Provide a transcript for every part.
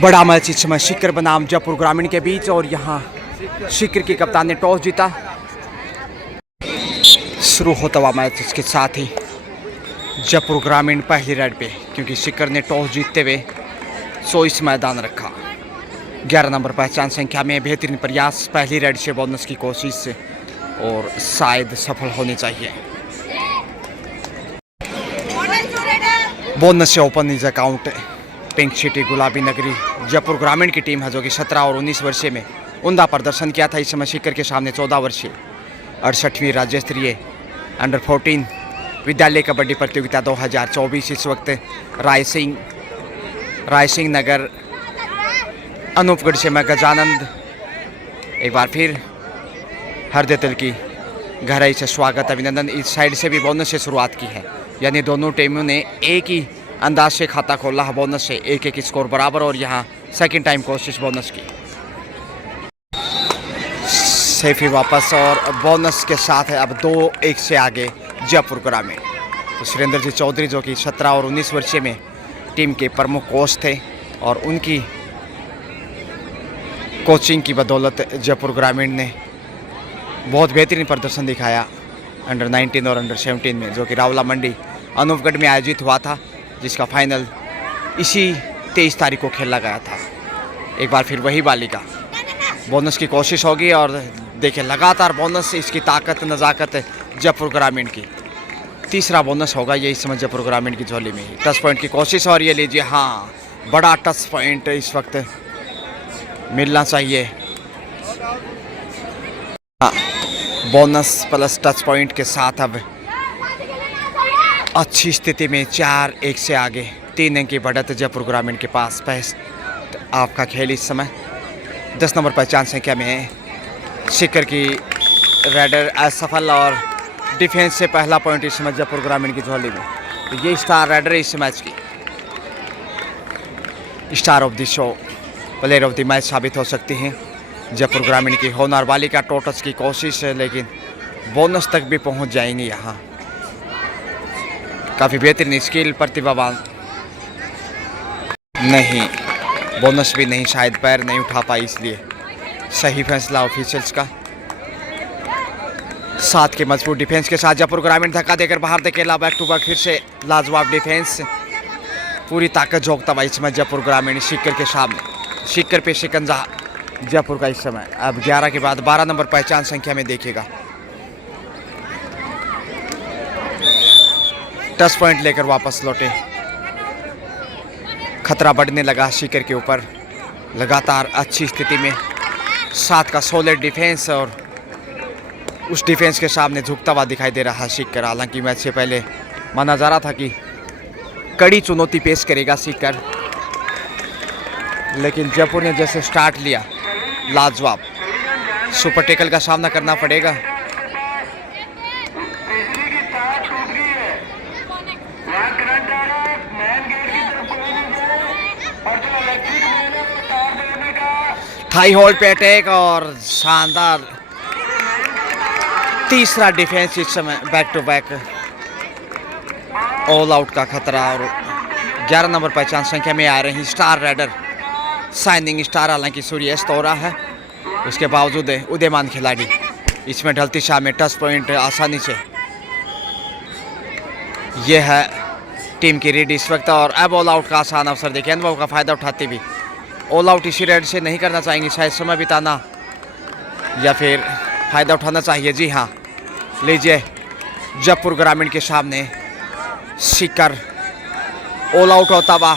बड़ा मैच इस समय शिकर बनाम जयपुर ग्रामीण के बीच और यहाँ शिकर की कप्तान ने टॉस जीता। शुरू होता हुआ मैच इसके साथ ही जयपुर ग्रामीण पहली रेड पे, क्योंकि शिकर ने टॉस जीतते हुए 24 मैदान रखा। 11 नंबर पहचान संख्या में बेहतरीन प्रयास, पहली रेड से बोनस की कोशिश से और शायद सफल होनी चाहिए। बोनस से open is account pink city गुलाबी नगरी जयपुर ग्रामीण की टीम है, जो कि 17 और 19 वर्षीय में उमदा प्रदर्शन किया था। इस समय शिकर के सामने 14 वर्षीय 68वीं राज्य स्तरीय अंडर 14 विद्यालय कबड्डी प्रतियोगिता 2024 इस वक्त रायसिंह नगर अनूपगढ़ से मैं गजानंद एक बार फिर हृदय तिल की गहराई से स्वागत अभिनंदन। इस साइड से भी बोनस से शुरुआत की है, यानी दोनों टीमों ने एक ही अंदाज से खाता खोला है। बोनस से एक स्कोर बराबर और यहाँ सेकंड टाइम कोशिश बोनस की। सेफी वापस और बोनस के साथ है अब 2-1 से आगे जयपुर ग्रामीण। तो सुरेंद्र जी चौधरी जो कि 17 और 19 वर्षीय में टीम के प्रमुख कोच थे और उनकी कोचिंग की बदौलत जयपुर ग्रामीण ने बहुत बेहतरीन प्रदर्शन दिखाया अंडर 19 और अंडर 17 में, जो कि रावला मंडी अनूपगढ़ में आयोजित हुआ था, जिसका फाइनल इसी 23 तारीख को खेला गया था। एक बार फिर वही बालिका बोनस की कोशिश होगी और देखिए लगातार बोनस, इसकी ताकत नज़ाकत जयपुर ग्रामीण की। तीसरा बोनस होगा ये इस समय जयपुर ग्रामीण की झोली में। टच पॉइंट की कोशिश और ये लीजिए, हाँ बड़ा टच पॉइंट इस वक्त मिलना चाहिए। हाँ, बोनस प्लस टच पॉइंट के साथ अब अच्छी स्थिति में 4-1 से आगे 3 अंक की बढ़त जयपुर ग्रामीण के पास। आपका खेल इस समय 10 नंबर पहचान संख्या में है। शिकर की रेडर असफल और डिफेंस से पहला पॉइंट इस समय जयपुर ग्रामीण की झोली में। तो ये स्टार रेडर इस मैच की star of the show, player of the match साबित हो सकती हैं। जयपुर ग्रामीण की होनहार बालिका टोटस की कोशिश है, लेकिन बोनस तक भी पहुंच जाएंगे। यहाँ काफ़ी बेहतरीन स्किल, प्रतिभावान नहीं, बोनस भी नहीं, शायद पैर नहीं उठा पाई, इसलिए सही फैसला ऑफिशियल्स का। साथ के मजबूत डिफेंस के साथ जयपुर ग्रामीण धक्का देकर बाहर धकेला। बैक टू बैक फिर से लाजवाब डिफेंस, पूरी ताकत झोंकता हुआ इस समय जयपुर ग्रामीण शिकर के सामने। शिकर पे शिकंजा जयपुर का इस समय। अब 11 के बाद 12 नंबर पहचान संख्या में देखिएगा, टच पॉइंट लेकर वापस लौटे। खतरा बढ़ने लगा शिकर के ऊपर, लगातार अच्छी स्थिति में। साथ का सॉलिड डिफेंस और उस डिफेंस के सामने झुकता हुआ दिखाई दे रहा है शिकर। हालांकि मैच से पहले माना जा रहा था कि कड़ी चुनौती पेश करेगा शिकर, लेकिन जयपुर ने जैसे स्टार्ट लिया, लाजवाब सुपर टेकल का सामना करना पड़ेगा। हाई होल्ड पे अटैक और शानदार तीसरा डिफेंस इस समय। Back to back all out का खतरा और 11 नंबर पहचान संख्या में आ रही स्टार रेडर, शाइनिंग स्टार। हालांकि सूर्यास्त हो रहा है, उसके बावजूद उदयमान खिलाड़ी इसमें ढलती शाम में टच पॉइंट आसानी से। यह है टीम की रीड इस वक्त और अब ऑल आउट का आसान अवसर देखिए। अनुभव का फायदा उठाते भी ऑल आउट इसी रेड से नहीं करना चाहेंगे, शायद समय बिताना या फिर फ़ायदा उठाना चाहिए। जी हाँ, लीजिए जयपुर ग्रामीण के सामने शिकर ऑल आउट होता हुआ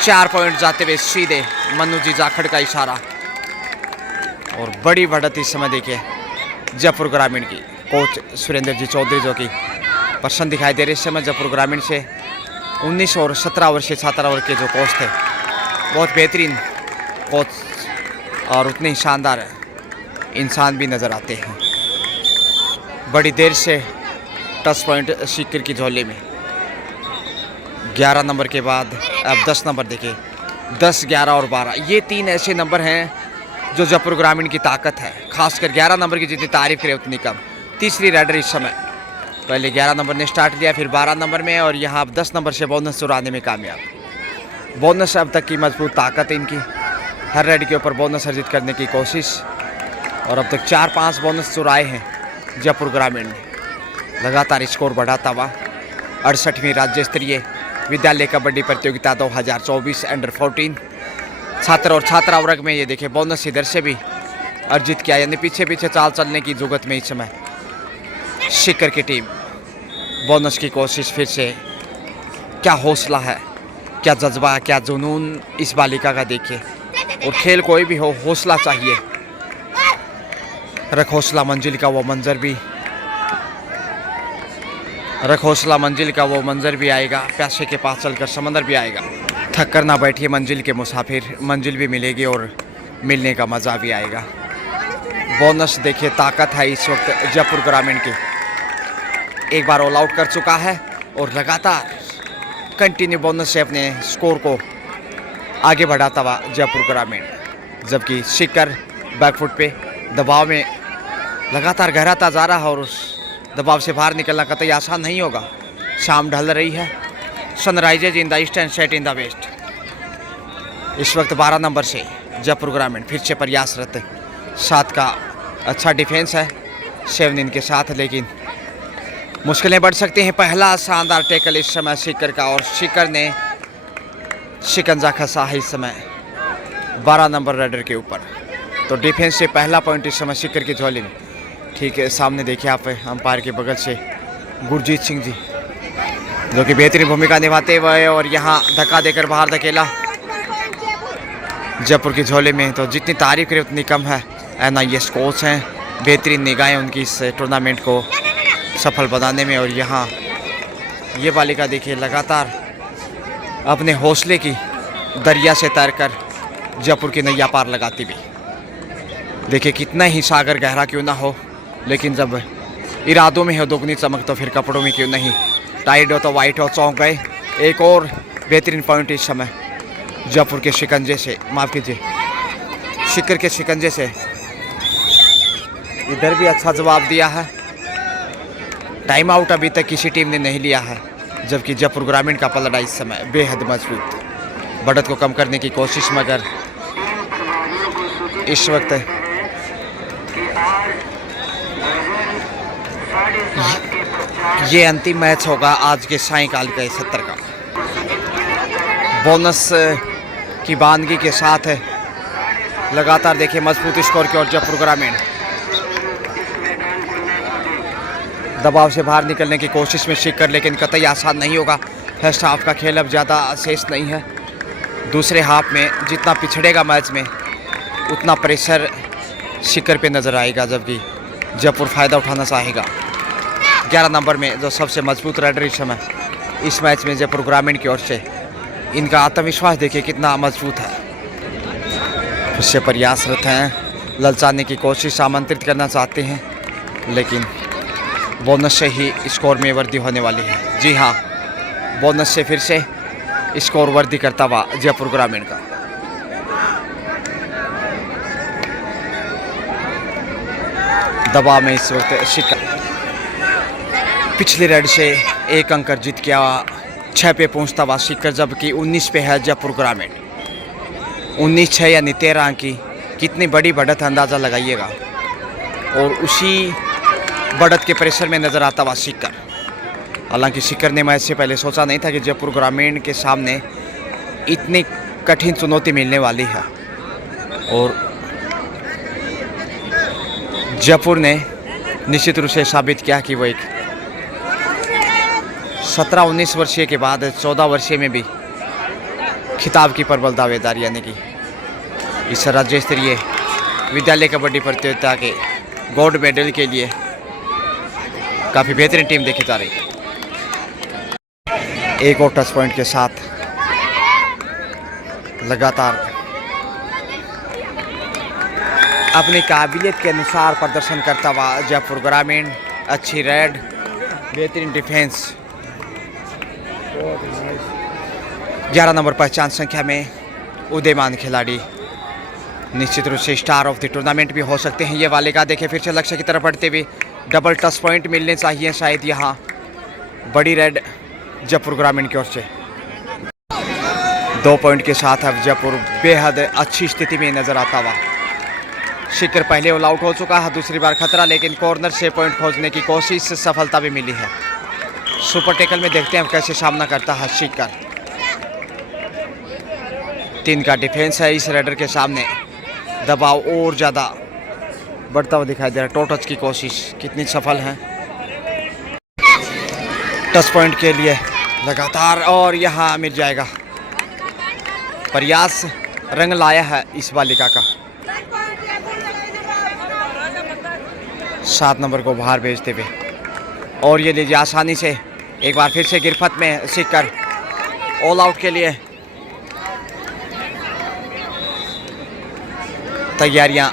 4 पॉइंट जाते हुए सीधे मनु जी जाखड़ का इशारा और बड़ी बढ़त इस समय देखिए जयपुर ग्रामीण की। कोच सुरेंद्र जी चौधरी जो कि प्रसन्न दिखाई दे रहे इस समय जयपुर ग्रामीण से। 19 और 17 वर्षीय छात्रा वर्ग के जो कोच थे, बहुत बेहतरीन कोच और उतने ही शानदार इंसान भी नज़र आते हैं। बड़ी देर से टच पॉइंट शिकर की झोली में। 11 नंबर के बाद अब 10 नंबर देखिए, 10, 11 और 12 ये 3 ऐसे नंबर हैं जो जयपुर ग्रामीण की ताकत है। खासकर 11 नंबर की जितनी तारीफ करें उतनी कम। तीसरी रेडर इस समय, पहले 11 नंबर ने स्टार्ट लिया, फिर 12 नंबर में और यहाँ अब 10 नंबर से बोनस चुराने में कामयाब। बोनस अब तक की मजबूत ताकत है इनकी, हर रेड के ऊपर बोनस अर्जित करने की कोशिश, और अब तक 4-5 बोनस चुराए हैं जयपुर ग्रामीण ने। लगातार स्कोर बढ़ाता हुआ 68वीं राज्य स्तरीय विद्यालय कबड्डी प्रतियोगिता 2024 अंडर 14 छात्र और छात्रा वर्ग में ये देखिए बोनस इधर से भी अर्जित किया, यानी पीछे पीछे चाल चलने की जुगत में इस समय सीकर की टीम। बोनस की कोशिश फिर से, क्या हौसला है, क्या जज्बा है, क्या जुनून इस बालिका का देखिए। और खेल कोई भी हो, हौसला चाहिए। रख हौसला मंजिल का वो मंजर भी, रख हौसला मंजिल का वो मंजर भी आएगा, प्यासे के पास चलकर समंदर भी आएगा। थक कर ना बैठिए मंजिल के मुसाफिर, मंजिल भी मिलेगी और मिलने का मज़ा भी आएगा। बोनस देखिए, ताकत है इस वक्त जयपुर ग्रामीण की। एक बार ऑल आउट कर चुका है और लगातार कंटिन्यू बोनस से अपने स्कोर को आगे बढ़ाता हुआ जयपुर ग्रामीण, जबकि सीकर बैकफुट पे दबाव में लगातार गहराता जा रहा है और उस दबाव से बाहर निकलना कतई आसान नहीं होगा। शाम ढल रही है, Sunrisers in the east and set in the west. इस वक्त 12 नंबर से जयपुर ग्रामीण फिर से प्रयासरत, 7 का अच्छा डिफेंस है 7 इनके साथ, लेकिन मुश्किलें बढ़ सकती हैं। पहला शानदार टैकल इस समय सीकर का, और सीकर ने शिकंजा खसा है इस समय 12 नंबर रेडर के ऊपर। तो डिफेंस से पहला पॉइंट इस समय सीकर की झोली में। ठीक है, सामने देखिए आप अंपायर के बगल से गुरजीत सिंह जी, जो कि बेहतरीन भूमिका निभाते हुए और यहाँ धक्का देकर बाहर धकेला जयपुर की झोले में। तो जितनी तारीफ करें उतनी कम है। NIS कोच हैं, बेहतरीन निगाहें उनकी इस टूर्नामेंट को सफल बनाने में। और यहाँ ये बालिका देखिए लगातार अपने हौसले की दरिया से तैरकर जयपुर की नैया पार लगाती भी। देखिए कितना ही सागर गहरा क्यों ना हो, लेकिन जब इरादों में हो दुगनी चमक तो फिर कपड़ों में क्यों नहीं। टाइड हो तो वाइट हो, चौंक गए। एक और बेहतरीन पॉइंट इस समय जयपुर के शिकंजे से, माफ़ कीजिए सीकर के शिकंजे से। इधर भी अच्छा जवाब दिया है। टाइम आउट अभी तक किसी टीम ने नहीं लिया है, जबकि जयपुर ग्रामीण का पलड़ा इस समय बेहद मजबूत, बढ़त को कम करने की कोशिश, मगर इस वक्त ये अंतिम मैच होगा आज के सायंकाल के 70 का। बोनस की बानगी के साथ है लगातार देखिए मजबूत स्कोर की ओर जयपुर ग्रामीण दबाव से बाहर निकलने की कोशिश में सीकर, लेकिन कतई आसान नहीं होगा। फर्स्ट हाफ का खेल अब ज़्यादा शेष नहीं है। दूसरे हाफ में जितना पिछड़ेगा मैच में उतना प्रेशर सीकर पे नज़र आएगा, जबकि जयपुर फ़ायदा उठाना चाहेगा। 11 नंबर में जो सबसे मजबूत रेडर इस समय इस मैच में जयपुर ग्रामीण की ओर से, इनका आत्मविश्वास देखिए कितना मजबूत है। उससे प्रयासरत हैं, ललचाने की कोशिश, आमंत्रित करना चाहते हैं, लेकिन बोनस से ही स्कोर में वृद्धि होने वाली है। जी हाँ, बोनस से फिर से स्कोर वृद्धि करता हुआ जयपुर ग्रामीण का। दबाव में इस वक्त सीकर पिछली रेड से 1 अंक अर्जित किया, 6 पे पहुंचता हुआ सीकर, जबकि 19 पे है जयपुर ग्रामीण। 19-6 यानी 13 अंक की कितनी बड़ी बढ़त अंदाज़ा लगाइएगा। और उसी बढ़त के प्रेशर में नज़र आता हुआ सीकर। हालांकि सीकर ने मैच से पहले सोचा नहीं था कि जयपुर ग्रामीण के सामने इतनी कठिन चुनौती मिलने वाली है, और जयपुर ने निश्चित रूप से साबित किया कि वो एक 17-19 वर्षीय के बाद 14 वर्षीय में भी खिताब की प्रबल दावेदार, यानी कि इस राज्य स्तरीय विद्यालय कबड्डी प्रतियोगिता के गोल्ड मेडल के लिए काफ़ी बेहतरीन टीम देखी जा रही है। एक और टच पॉइंट के साथ लगातार अपनी काबिलियत के अनुसार प्रदर्शन करता हुआ जयपुर ग्रामीण। अच्छी रेड, बेहतरीन डिफेंस। 11 नंबर पहचान संख्या में उदयमान खिलाड़ी निश्चित रूप से स्टार ऑफ द टूर्नामेंट भी हो सकते हैं ये वाले का। देखें फिर से लक्ष्य की तरफ बढ़ते हुए, डबल टच पॉइंट मिलने चाहिए शायद यहाँ। बड़ी रेड जयपुर ग्रामीण की ओर से। 2 पॉइंट के साथ अब जयपुर बेहद अच्छी स्थिति में नजर आता हुआ। शिखर पहले ऑल आउट हो चुका है, दूसरी बार खतरा, लेकिन कॉर्नर से पॉइंट खोजने की कोशिश से सफलता भी मिली है। सुपर टेकल में देखते हैं कैसे सामना करता है शिखर। 3 का डिफेंस है इस रेडर के सामने। दबाव और ज़्यादा बढ़ता हुआ दिखाई दे रहा है। टो टच की कोशिश कितनी सफल है। टच पॉइंट के लिए लगातार, और यहाँ मिल जाएगा। प्रयास रंग लाया है इस बालिका का। 7 नंबर को बाहर भेजते हुए, और ये लीजिए आसानी से एक बार फिर से गिरफ्त में शिखर ऑल आउट के लिए तैयारियां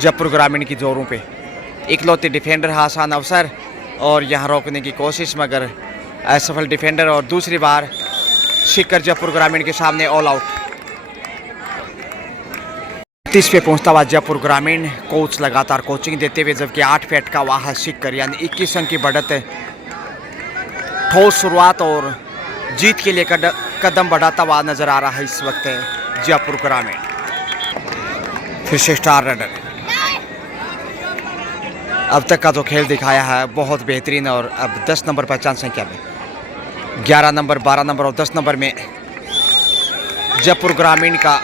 जयपुर ग्रामीण की जोरों पे। इकलौती डिफेंडर है, आसान अवसर और यहाँ रोकने की कोशिश मगर असफल डिफेंडर, और दूसरी बार शिखर जयपुर ग्रामीण के सामने ऑल आउट। 30 पे पहुंचता हुआ जयपुर ग्रामीण, कोच लगातार कोचिंग देते हुए, जबकि 8 पे अटका हुआ है शिखर, यानी 21 अंक की बढ़त है। ठोस शुरुआत और जीत के लिए कदम बढ़ाता हुआ नजर आ रहा है इस वक्त जयपुर ग्रामीण। फिर से स्टार रेडर अब तक का जो खेल दिखाया है बहुत बेहतरीन, और अब 10 नंबर पहचान संख्या में 11 नंबर, 12 नंबर और 10 नंबर में जयपुर ग्रामीण का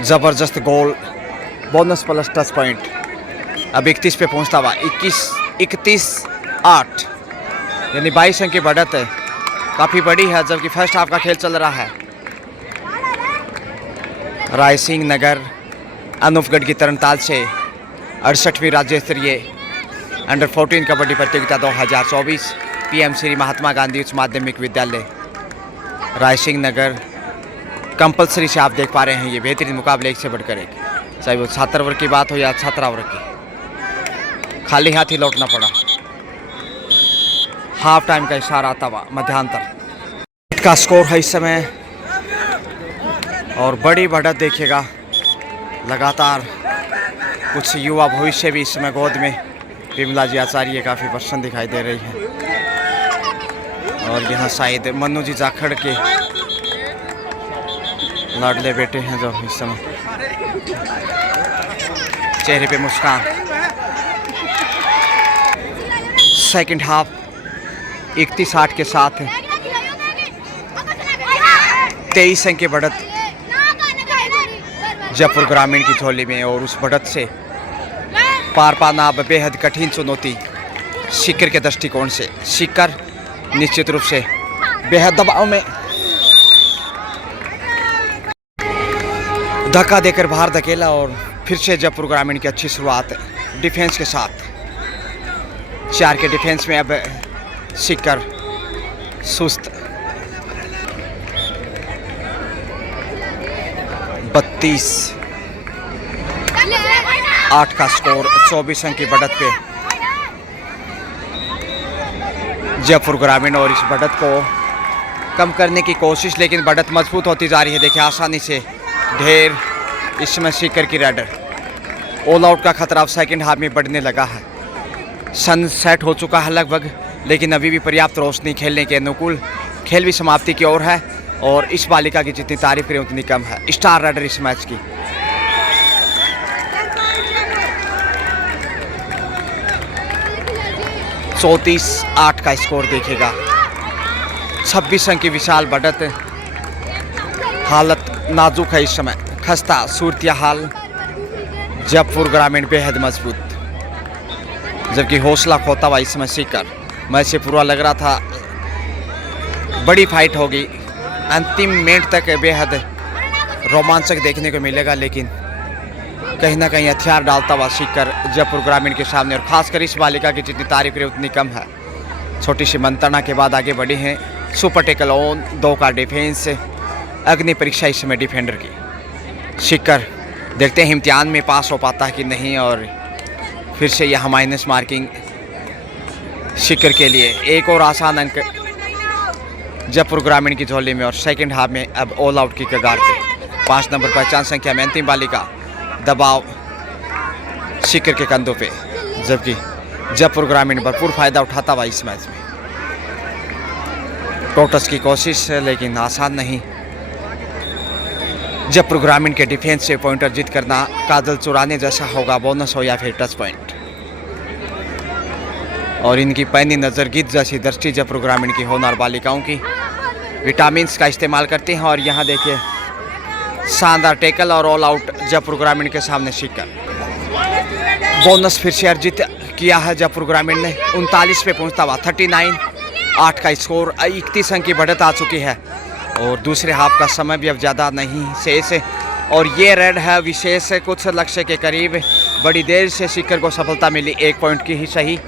जबरदस्त गोल, बोनस प्लस टच पॉइंट। अब 31 पे पहुंचता हुआ 31-8 यानी 22 अंक की बढ़त है, काफ़ी बड़ी है, जबकि फर्स्ट हाफ का खेल चल रहा है। रायसिंह नगर अनूपगढ़ की तरनताल से 68वीं राज्य स्तरीय अंडर 14 कबड्डी प्रतियोगिता 2024 PM श्री महात्मा गांधी उच्च माध्यमिक विद्यालय रायसिंह नगर कंपलसरी से आप देख पा रहे हैं ये बेहतरीन मुकाबले एक से बढ़कर एक, चाहे वो छात्र वर्ग की बात हो या छात्रा वर्ग की। खाली हाथ ही लौटना पड़ा। हाफ टाइम का इशारा आता हुआ मध्यांतर का स्कोर है इस समय, और बड़ी बढ़त देखिएगा। लगातार कुछ युवा भविष्य भी इस समय गोद में विमला जी आचार्य काफ़ी प्रसन्न दिखाई दे रही है, और यहाँ शायद मनु जी जाखड़ के लाडले बेटे हैं जो इस समय चेहरे पे मुस्कान। सेकंड हाफ 31-8 के साथ 23 अंक की बढ़त जयपुर ग्रामीण की झोली में, और उस बढ़त से पार पाना अब बेहद कठिन चुनौती शिखर के दृष्टिकोण से। शिखर निश्चित रूप से बेहद दबाव में धक्का देकर बाहर धकेला, और फिर से जयपुर ग्रामीण की अच्छी शुरुआत डिफेंस के साथ। 4 के डिफेंस में अब शिखर सुस्त। 32-8 का स्कोर, 24 अंक की बढ़त पे जयपुर ग्रामीण, और इस बढ़त को कम करने की कोशिश, लेकिन बढ़त मजबूत होती जा रही है। देखिए आसानी से ढेर इस समय शिखर की रेडर। ऑल आउट का खतरा अब सेकंड हाफ में बढ़ने लगा है। सन सेट हो चुका है लगभग, लेकिन अभी भी पर्याप्त रोशनी खेलने के अनुकूल। खेल भी समाप्ति की ओर है, और इस बालिका की जितनी तारीफ करें उतनी कम है। स्टार रेडर इस मैच की। चौंतीस 8 का स्कोर देखेगा। 26 अंक की विशाल बढ़त। हालत नाजुक है इस समय, खस्ता सूरत हाल। जयपुर ग्रामीण बेहद मजबूत, जबकि हौसला खोता हुआ इस समय शिखर। मैच से पूरा लग रहा था बड़ी फाइट होगी, अंतिम मिनट तक बेहद रोमांचक देखने को मिलेगा, लेकिन कहीं ना कहीं हथियार डालता हुआ शिखर जयपुर ग्रामीण के सामने। और खासकर इस बालिका की जितनी तारीफ करें उतनी कम है। छोटी सी मंत्रणा के बाद आगे बढ़ी हैं। सुपर टेकल ऑन, 2 का डिफेंस, अग्नि परीक्षा इस समय डिफेंडर की। शिखर देखते हैं इम्तिहान में पास हो पाता है कि नहीं, और फिर से यहाँ माइनस मार्किंग शिखर के लिए। एक और आसान अंक जयपुर ग्रामीण की झोली में, और सेकंड हाफ में अब ऑल आउट की कगार पे। 5 नंबर पहचान संख्या में अंतिम बालिका। दबाव शिखर के कंधों पे, जबकि जयपुर ग्रामीण भरपूर फायदा उठाता हुआ इस मैच में। टोटस की कोशिश है लेकिन आसान नहीं। जयपुर ग्रामीण के डिफेंस से पॉइंटर जीत करना काजल चुराने जैसा होगा, बोनस हो या फिर टच पॉइंट। और इनकी पैनी नज़र गिद्ध जैसी दृष्टि जयपुर ग्रामीण की होनहार बालिकाओं की विटामिन्स का इस्तेमाल करते हैं। और यहाँ देखिए शानदार टेकल और ऑल आउट जयपुर ग्रामीण के सामने सीकर। बोनस फिर से अर्जित किया है जयपुर ग्रामीण ने। 39 पे पहुंचता हुआ 39, 8 का स्कोर, 31 अंक की बढ़त आ चुकी है। और दूसरे हाफ का समय भी अब ज़्यादा नहीं शेष है। और ये रेड है विशेष, कुछ लक्ष्य के करीब, बड़ी देर से सीकर को सफलता मिली, 1 पॉइंट की ही सही।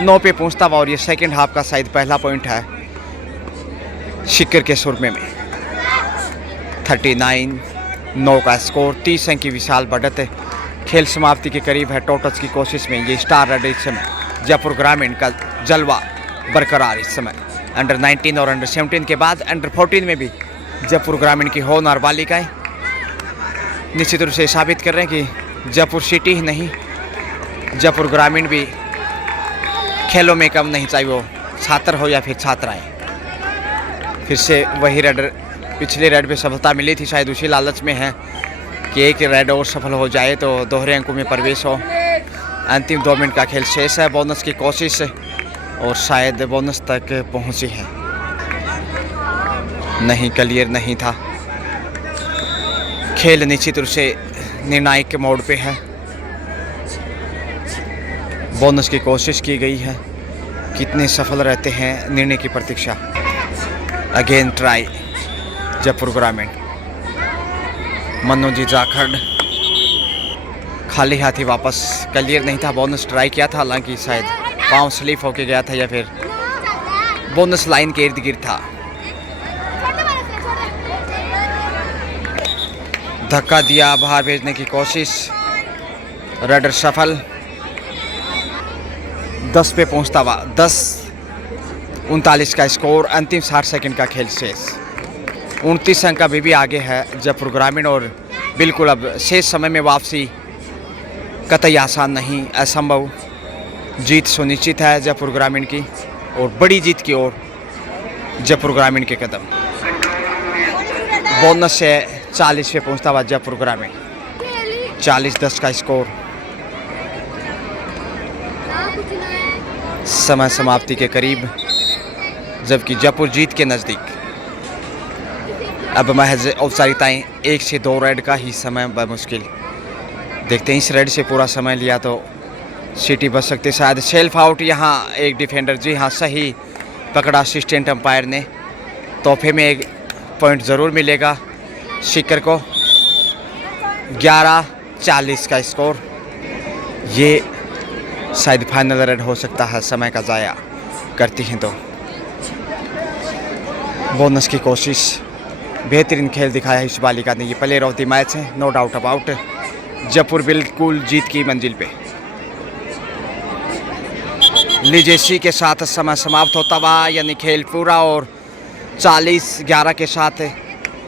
9 पे पहुंचता हुआ और ये सेकंड हाफ का शायद पहला पॉइंट है सीकर के सुरमे में। 39, 9 का स्कोर, 30 अंक की विशाल बढ़त है। खेल समाप्ति के करीब है। टोटस की कोशिश में ये स्टार रेड इस समय जयपुर ग्रामीण का जलवा बरकरार इस समय। अंडर 19 और अंडर 17 के बाद अंडर 14 में भी जयपुर ग्रामीण की होनहार बालिकाएं निश्चित रूप से साबित कर रहे हैं कि जयपुर सिटी ही नहीं, जयपुर ग्रामीण भी खेलों में कम नहीं, चाहे वो छात्र हो या फिर छात्राएं। फिर से वही रेड, पिछले रेड पे सफलता मिली थी, शायद उसी लालच में है कि एक रेड और सफल हो जाए तो दोहरे अंकों में प्रवेश हो। अंतिम 2 मिनट का खेल शेष है। बोनस की कोशिश और शायद बोनस तक पहुंची है, नहीं, क्लियर नहीं था। खेल निश्चित रूप से निर्णायक के मोड़ पे है। बोनस की कोशिश की गई है, कितने सफल रहते हैं निर्णय की प्रतीक्षा। अगेन ट्राई जयपुर ग्रामीण। मनोजी जाखड़ खाली हाथी वापस, क्लियर नहीं था। बोनस ट्राई किया था, हालांकि शायद पाँव स्लिप होके गया था या फिर बोनस लाइन के इर्द गिर्द था। धक्का दिया, बाहर भेजने की कोशिश, रेडर सफल। 10 पे पहुंचता हुआ 10, 39 का स्कोर, अंतिम 60 सेकंड का खेल शेष। 29 अंक अभी भी आगे है जयपुर ग्रामीण और बिल्कुल अब शेष समय में वापसी कतई आसान नहीं, असंभव। जीत सुनिश्चित है जयपुर ग्रामीण की और बड़ी जीत की ओर जयपुर ग्रामीण के कदम। बोनस से 40 पे पहुंचता हुआ जयपुर ग्रामीण, 40-10 का स्कोर। समय समाप्ति के करीब, जबकि जयपुर जीत के नज़दीक। अब महज औपचारिकताएं, 1 से 2 रेड का ही समय बमुश्किल। देखते हैं इस रेड से पूरा समय लिया तो सिटी बच सकते, शायद सेल्फ आउट। यहाँ एक डिफेंडर, जी हाँ सही पकड़ा असिस्टेंट अंपायर ने। तोहफे में 1 पॉइंट ज़रूर मिलेगा सीकर को। 11-40 का स्कोर, ये शायद फाइनल रेड हो सकता है, समय का ज़ाया करती हैं तो। बोनस की कोशिश, बेहतरीन खेल दिखाया इस बालिका ने, ये प्लेयर ऑफ द मैच है, नो डाउट अबाउट। जयपुर बिल्कुल जीत की मंजिल पे। लीजेसी के साथ समय समाप्त होता हुआ, यानी खेल पूरा, और 40-11 के साथ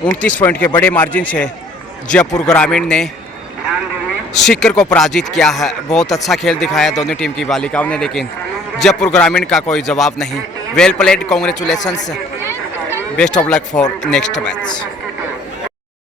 29 पॉइंट के बड़े मार्जिन से जयपुर ग्रामीण ने सीकर को पराजित किया है। बहुत अच्छा खेल दिखाया दोनों टीम की बालिकाओं ने, लेकिन जयपुर ग्रामीण का कोई जवाब नहीं। Well played, congratulations, best of luck for next match.